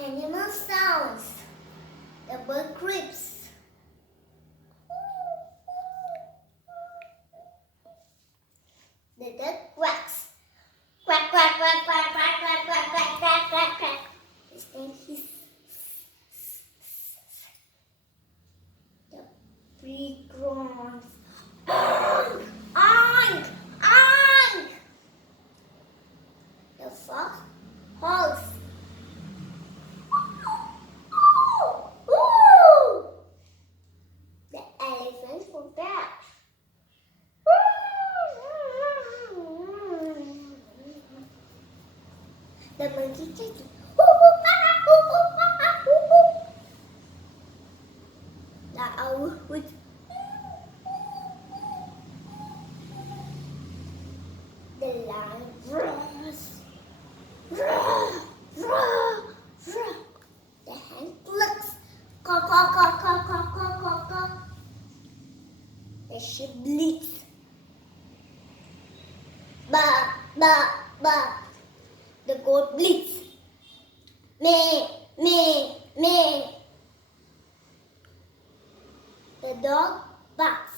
Animal sounds. The bird creeps. The duck quacks. Quack, quack, quack, quack, quack, quack, quack, quack, quack, quack, quack. The snake hisses. The bee groans. Oink, oink, oink. The fox howls. The elephant will bark. The monkey chases. The owl would. The lion roars. Roar, roar, roar. The hen clucks. Caw, caw, caw, caw, caw, caw, caw, caw. The sheep bleats. Ba, ba, ba. The goat bleats. Meh, meh, meh. The dog barks.